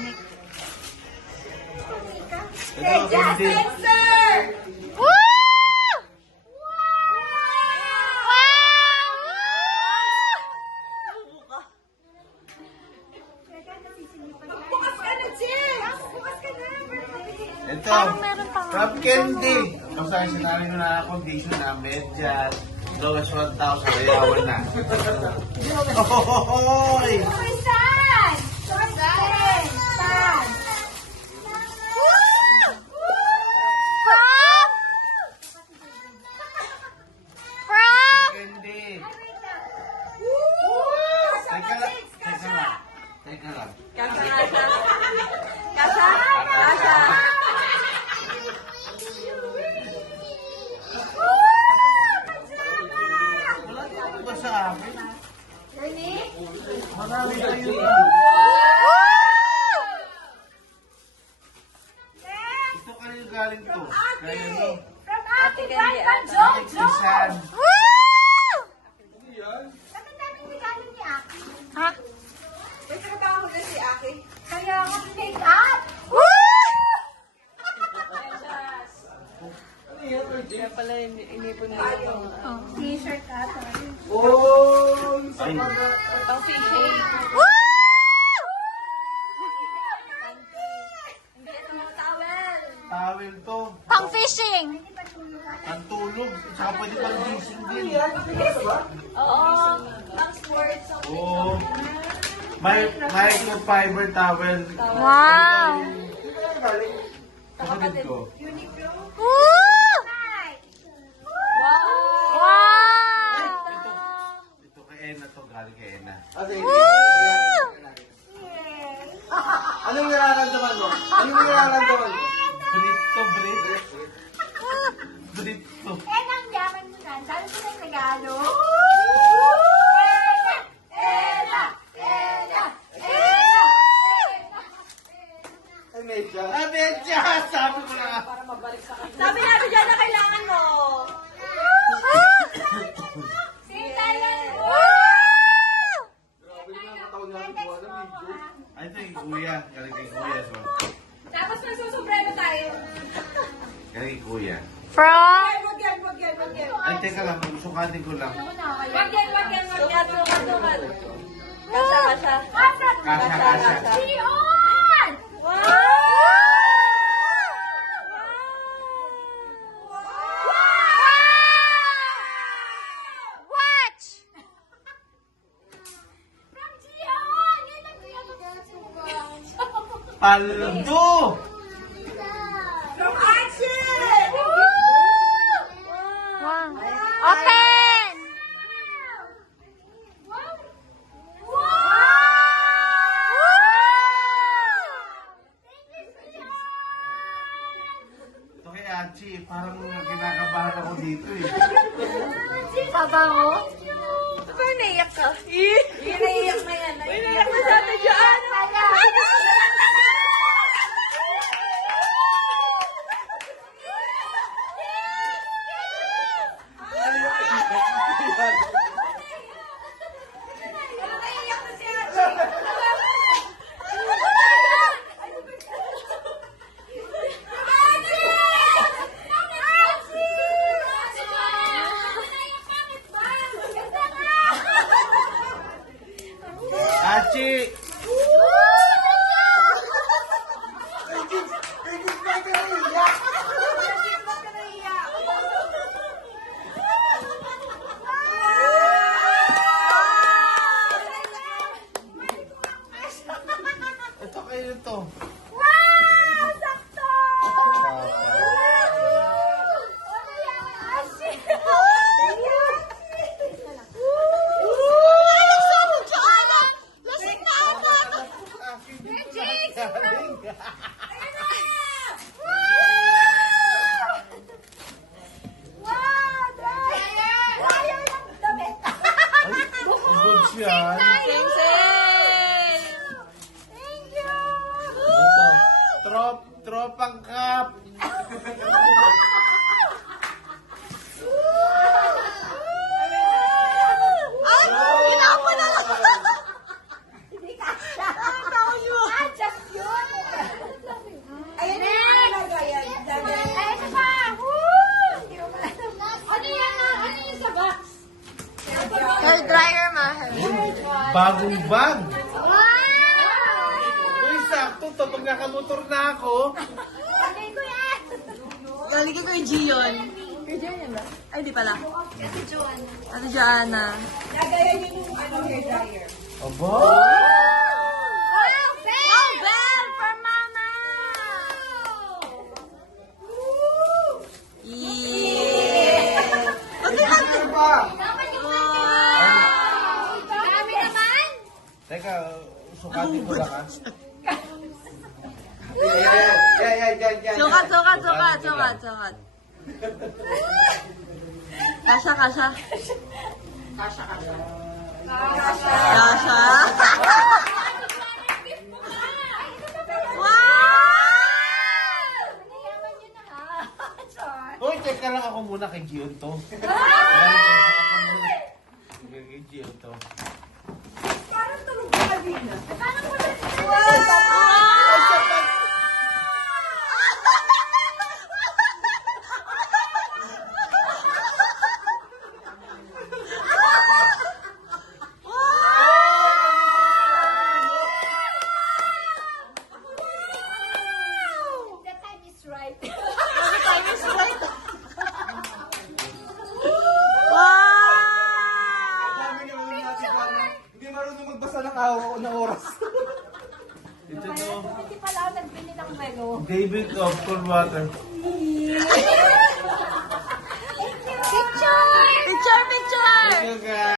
Nick. Medyas, sensor! Woo! Bukas ka na, Jess! Bukas ka na! Ito, Parang meron pang- from Candy. Kasi sinabi mo na condition na medyas. Lowest 1,000, ayawan na. Ohohoy! Saan? Saan? Saan? Candy. Teka lang. Teka lang. Teka lang. Kasha, Kasha. Kasha? Kasha. Wala naman ba sa akin? Ernie? Marami kayo. Ito kanil galing to. Kaya no? From Ate Grandpa Jojo! Isan. Bakit namin regalo ni Aki? Ha? May trabaho na si Aki. Kaya ako make up! Kaya pala inipon mo yung T-shirt ata. Ay, pang fishing. Hindi, ito mga towel. towel to. Pang fishing. Ang tulog. Tsaka pwede pang gising din. Oo, pang sports. Oo. May microfiber towel. Wow. Kapatid ko. Uniqlo. Woo! Wow! Ito kay Ena to. Galing kay Ena. Woo! Anong nararamdaman mo? Anong nararamdaman mo? Brit to, Brit. Brit to. Eh, nang yaman mo na. Dahil ko ng regalo. Ella! Ella! Ella! Ay, medyo. Ah, medyas! Sabi ko na nga. Sabi natin dyan na kailangan mo. Sintayan mo! Grabe na, katawag nga ng buwan ng video. Ay, ito yung kuya. Galing kay kuya. So. Tapos magsusubreno tayo. Galing kay kuya. From? Wag yan, wag yan, wag yan. Ay, teka lang. Sukatin ko lang. Wag yan, wag yan, wag yan. Tukan. Kasha, kasha. Kasha, kasha. Dion! Watch! From Dion! Yan ang pinag-usapan. Paldo! From Archie! Wow. Open! Ito kay Achi. Parang kinakabahan ako dito eh. Sabaw. Parang naiyak ka. Yan, naiiyak na yan. Naiyak na sa atin dyan. Naiiyak na si Archie. Achi! Ito kayo to. Good yan. Sing, sing. Ito. Tropang cup. Just you! Bagong bag. Wow! Uy, sakto to. Pag nakamotor na ako. Bagay ko yan! Galing ka kay Gion. Kay Gion yan ba? Ay, di pala. Kasi Joan. Ate Joanna. Nagayan yung hair dryer. Aba. Wow, Ben! Oh, bell for mama! Yeah! Ba't di natin? Ano ba? Dapat yung Wow! Dami naman! Teka, sukatin ko lang ha. Yan. Sukat. Kasha. Kasha. Mayaman yun na ha. Char. Uy, teka lang ako muna kay Gion to. Ako muna. Kay Gion to. Parang tulog ka kanina. Parang wala The time is right. Sabi naman yung natin parang hindi marunong magbasa ng oras. Ito to. Hindi pala ako nagbili ng menu. David of cold water. Picture! Picture! Thank you guys.